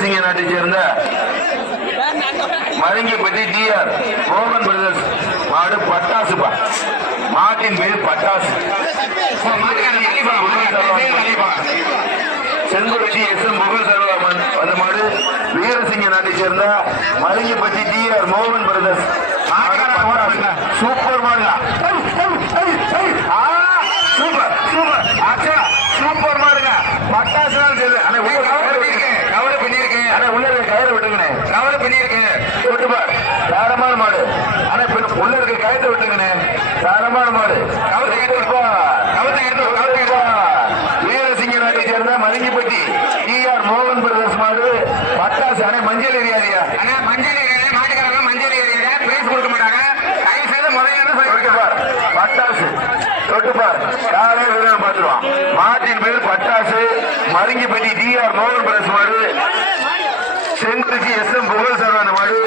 வீரசிங்க நாட்டை சேர்ந்த மருங்கிப்பட்டி டிஆர் மோகன் பிரதர்ஸ் மாடு பட்டாசுப்பா. மாட்டின் பேர் பட்டாசு. செங்குறிச்சி எஸ் எம் முகல் சர்வாமன் அந்த மாடு வீரசிங்க நாட்டை சேர்ந்த மருங்கிப்பட்டி டிஆர் மோகன் பிரதர்ஸ். சூப்பர் மாடுடா. சூப்பர் சூப்பர் ஆச்சா சூப்பர் மாடுங்க. பட்டாசு தான் தெரியுது. ஆனா உள்ள கவலை பண்ணிருக்கேன். ஆனா உள்ள இருக்க கயிறு விட்டுங்கண்ணே. கவலை பண்ணிருக்கேன். விட்டுப்பார் தாரமான மாடு. ஆனா இப்ப உள்ள இருக்க கயிறு விட்டுங்கண்ணே. தாரமான மாடு. கவலை வீரசிங்க நாட்டை சேர்ந்த மருங்கிப்பட்டி டிஆர் மோகன் பிரதர்ஸ் மாடு பட்டாசு. ஆனா மஞ்சள் ஏரியாதியா. ஆனா மஞ்சள் ஏரியா மாட்டுக்காரங்க மஞ்சள் ஏரியா பிரைஸ் கொடுக்க மாட்டாங்க. கை செய்த முறையான பட்டாசு தொட்டுப்பார். காலை வீரன் பார்த்துருவான். மாட்டின் பேர் பட்டாசு. மருங்கிப்பட்டி டிஆர் மோகன் பிரதர்ஸ் மாடு. செங்குறிச்சி எஸ் எம் புகழ் சரவண மாடு